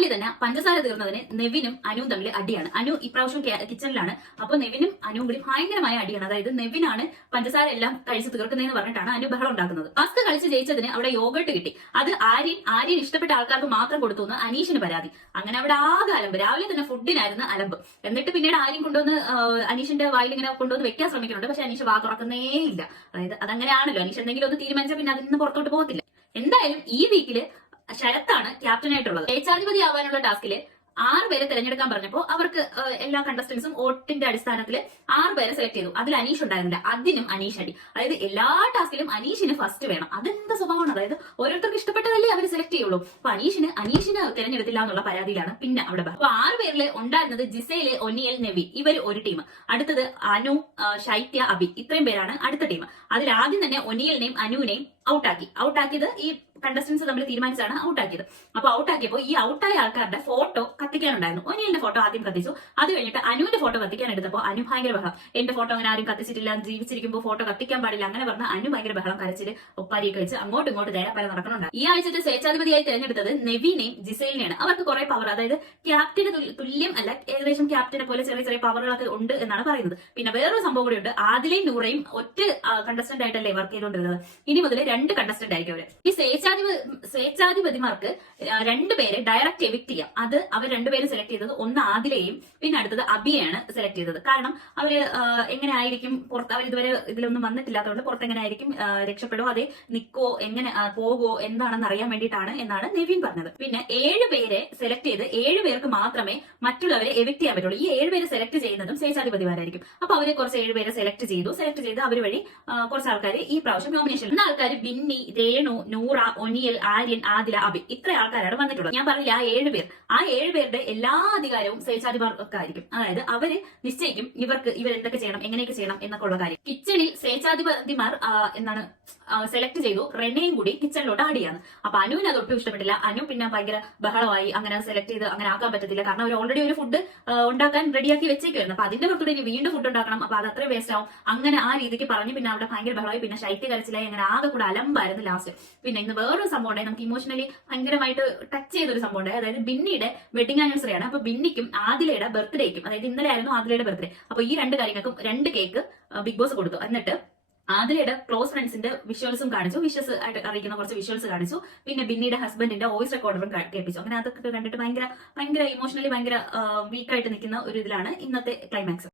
രാവിലെ തന്നെ പഞ്ചസാര തീർന്നതിന് നെവിനും അനുവും തമ്മിൽ അടിയാണ്. അനു ഇപ്രാവശ്യം കിച്ചണിലാണ്. അപ്പൊ നെവിനും അനുവും കൂടി ഭയങ്കരമായ അടിയാണ്. അതായത് നെവിനാണ് പഞ്ചസാര എല്ലാം കഴിച്ച് തീർക്കുന്നതെന്ന് പറഞ്ഞിട്ടാണ് അനു ബഹളം ഉണ്ടാക്കുന്നത്. ഫസ്റ്റ് കളിച്ച് ജയിച്ചതിന് അവിടെ യോഗട്ട് കിട്ടി. അത് ആര്യൻ ഇഷ്ടപ്പെട്ട ആൾക്കാർക്ക് മാത്രം കൊടുത്തു എന്ന് അനീഷിന് പരാതി. അങ്ങനെ അവിടെ ആകെ അലമ്പ്. രാവിലെ തന്നെ ഫുഡിനായിരുന്നു അലമ്പ്. എന്നിട്ട് പിന്നീട് ആര്യൻ കൊണ്ടുവന്ന് അനീഷിന്റെ വായിൽ ഇങ്ങനെ കൊണ്ടുവന്ന് വെക്കാൻ ശ്രമിക്കുന്നുണ്ട്. പക്ഷെ അനീഷ് വാ തുറക്കുന്നേ ഇല്ല. അതായത് അതങ്ങനെയാണല്ലോ, അനീഷ് എന്തെങ്കിലും ഒന്ന് തീരുമാനിച്ചാൽ പിന്നെ അതിൽ നിന്ന് പുറത്തോട്ട് പോകത്തില്ല. എന്തായാലും ഈ വീക്കില് ശരത്താണ് ക്യാപ്റ്റനായിട്ടുള്ളത്. സ്വേച്ഛാധിപതി ആവാനുള്ള ടാസ്കില് 6 പേരെ തെരഞ്ഞെടുക്കാൻ പറഞ്ഞപ്പോൾ അവർക്ക് എല്ലാ കണ്ടസ്റ്റൻസും വോട്ടിന്റെ അടിസ്ഥാനത്തിൽ 6 പേരെ സെലക്ട് ചെയ്തു. അതിൽ അനീഷ് ഉണ്ടായിരുന്നില്ല. അതിനും അനീഷ് അടി. അതായത് എല്ലാ ടാസ്കിലും അനീഷിന് ഫസ്റ്റ് വേണം. അതെന്താ സ്വഭാവമാണ്? അതായത് ഓരോരുത്തർക്ക് ഇഷ്ടപ്പെട്ടതല്ലേ അവർ സെലക്ട് ചെയ്യുള്ളൂ. അപ്പൊ അനീഷിന് തെരഞ്ഞെടുത്തില്ല എന്നുള്ള പരാതിയിലാണ് പിന്നെ അവിടെ. അപ്പൊ 6 പേരിൽ ഉണ്ടായിരുന്നത് ജിസേല്, ഒനിയൽ, നെവി, ഇവർ ഒരു ടീം. അടുത്തത് അനു, ശൈത്യ, അബി, ഇത്രയും പേരാണ് അടുത്ത ടീം. അതിൽ ആദ്യം തന്നെ ഒനിയലിനെയും അനുവിനെയും ഔട്ടാക്കിയത് ഈ കണ്ടസ്റ്റൻസ് തമ്മിൽ തീരുമാനിച്ചാണ് ഔട്ടാക്കിയത്. അപ്പൊ ഔട്ടാക്കിയപ്പോൾ ഈ ഔട്ടായ ആൾക്കാരുടെ ഫോട്ടോ കത്തിക്കാനുണ്ടായിരുന്നു. ഒനിയലിന്റെ ഫോട്ടോ ആദ്യം കത്തിച്ചു. അത് കഴിഞ്ഞിട്ട് അനുവിന്റെ ഫോട്ടോ കത്തിക്കാൻ എടുത്തപ്പോൾ അനു ഭയങ്കര ബഹളം. എന്റെ ഫോട്ടോ അങ്ങനെ ആരും കത്തിച്ചിട്ടില്ല, ജീവിച്ചിരിക്കുമ്പോൾ ഫോട്ടോ കത്തിക്കാൻ പാടില്ല, അങ്ങനെ പറഞ്ഞ അനു ഭയങ്കര ബഹളം, കരച്ചില്, ഒപ്പാരിയൊക്കെ വെച്ച് അങ്ങോട്ടും ഇങ്ങോട്ട് തേരപ്പല നടക്കുന്നുണ്ട്. ഈ ആഴ്ചത്തെ സ്വേച്ഛാധിപതിയായി തെരഞ്ഞെടുത്തത് നെവിനെയും ജിസേലിനെയാണ്. അവർക്ക് കുറെ പവർ, അതായത് ക്യാപ്റ്റന് തുല്യം അല്ല, ഏകദേശം ക്യാപ്റ്റനെ പോലെ ചെറിയ ചെറിയ പവറുകളൊക്കെ ഉണ്ട് എന്നാണ് പറയുന്നത്. പിന്നെ വേറൊരു സംഭവം കൂടി ഉണ്ട്. ആദിലയും നൂറയും ഒറ്റ കണ്ടസ്റ്റന്റ് ആയിട്ടല്ലേ വർക്ക് ചെയ്തുകൊണ്ടിരുന്നത്. ഇനി മുതൽ 2 കണ്ടസ്റ്റന്റ് ആയിരിക്കും അവര്. ഈ സ്വേച്ഛാധിപതിമാർക്ക് 2 പേരെ ഡയറക്റ്റ് എവിക്ട് ചെയ്യാം. അത് അവർ 2 പേര് സെലക്ട് ചെയ്തത് ഒന്ന് ആദിലയും പിന്നെ അടുത്തത് അബിയെയാണ് സെലക്ട് ചെയ്തത്. കാരണം അവര് എങ്ങനെ ആയിരിക്കും പുറത്ത്, അവർ ഇതുവരെ ഇതിലൊന്നും വന്നിട്ടില്ലാത്തതുകൊണ്ട് പുറത്ത് എങ്ങനെ ആയിരിക്കും രക്ഷപ്പെടുമോ, അതേ നിക്കോ, എങ്ങനെ പോകുമോ എന്താണെന്ന് അറിയാൻ വേണ്ടിയിട്ടാണ് എന്നാണ് നെവിൻ പറഞ്ഞത്. പിന്നെ 7 പേരെ സെലക്ട് ചെയ്ത് 7 പേർക്ക് മാത്രമേ മറ്റുള്ളവരെ എവിക്ട് ചെയ്യാൻ പറ്റുള്ളൂ. ഈ 7 പേരെ സെലക്ട് ചെയ്യുന്നതും സ്വേച്ഛാധിപതിമാരായിരിക്കും. അപ്പൊ അവരെ കുറച്ച് 7 പേരെ സെലക്ട് ചെയ്ത് അവർ വഴി കുറച്ച് ആൾക്കാർ ഈ പ്രാവശ്യം നോമിനേഷൻ. ഇന്ന ആൾക്കാർ ബിന്നി, രേണു, നൂറ, ഒനിയൽ, ആര്യൻ, ആദില, അബി, ഇത്ര ആൾക്കാരാണ് വന്നിട്ടുള്ളത്. ഞാൻ പറഞ്ഞില്ല ആ 7 പേർ. ആ 7 പേരുടെ എല്ലാ അധികാരവും സ്വേച്ഛാധിപതിമാർക്കായിരിക്കും. അതായത് അവര് നിശ്ചയിക്കും ഇവരെന്തൊക്കെ ചെയ്യണം, എങ്ങനെയൊക്കെ ചെയ്യണം എന്നൊക്കെ ഉള്ള കാര്യം. കിച്ചണിൽ സ്വേച്ഛാധിപതിമാർ എന്താണ് സെലക്ട് ചെയ്തു. റെനയും കൂടി കിച്ചണിലോട്ട് ആഡ് ചെയ്യാണ്. അപ്പൊ അനുവിന് അത് ഒട്ടും ഇഷ്ടപ്പെട്ടില്ല. അനു പിന്നെ ഭയങ്കര ബഹളമായി. അങ്ങനെ സെലക്ട് ചെയ്ത് അങ്ങനെ ആക്കാൻ പറ്റത്തില്ല, കാരണം അവർ ഓൾറെഡി ഒരു ഫുഡ് ഉണ്ടാക്കാൻ റെഡിയാക്കി വെച്ചേക്കുമായിരുന്നു. അപ്പൊ അതിന്റെ പുറത്തൂടെ ഇനി വീണ്ടും ഫുഡ് ഉണ്ടാക്കണം. അപ്പൊ അത് അത്രയും വേസ്റ്റ് ആവും. അങ്ങനെ ആ രീതിക്ക് പറഞ്ഞു. പിന്നെ അവിടെ ഭയങ്കര ബഹളമായി. പിന്നെ ശൈത്യ കരച്ചിലായി. അങ്ങനെ ആകെ കൂടെ അലമ്പായിരുന്നു ലാസ്റ്റ്. പിന്നെ ഇന്ന് വേറൊരു സംഭവം ഉണ്ടായി, നമുക്ക് ഇമോഷണലി ഭയങ്കരമായിട്ട് ടച്ച് ചെയ്തൊരു സംഭവം ഉണ്ടായി. അതായത് ബിന്നിയുടെ വെഡിങ് ആനിവേഴ്സറി ആണ്. അപ്പൊ ബിന്നിക്കും ആദിലയുടെ ബർത്ത്ഡേക്കും, അതായത് ഇന്നലെ ആയിരുന്നു ആദിലയുടെ ബർത്ത്ഡേ. അപ്പൊ ഈ 2 കാര്യങ്ങൾക്കും 2 കേക്ക് ബിഗ് ബോസ് കൊടുത്തു. എന്നിട്ട് ആദിലയുടെ ക്ലോസ് ഫ്രണ്ട്സിന്റെ വിഷ്വൽസും കാണിച്ചു, വിഷസ് ആയിട്ട് അറിയിക്കുന്ന കുറച്ച് വിഷ്വൽസ് കാണിച്ചു. പിന്നെ ബിന്നിയുടെ ഹസ്ബൻഡിന്റെ വോയിസ് റെക്കോർഡറും കേൾപ്പിച്ചു. അങ്ങനെ അതൊക്കെ കണ്ടിട്ട് ഭയങ്കര ഇമോഷണലി ഭയങ്കര വീക്കായിട്ട് നിൽക്കുന്ന ഒരു ഇതിലാണ് ഇന്നത്തെ ക്ലൈമാക്സ്.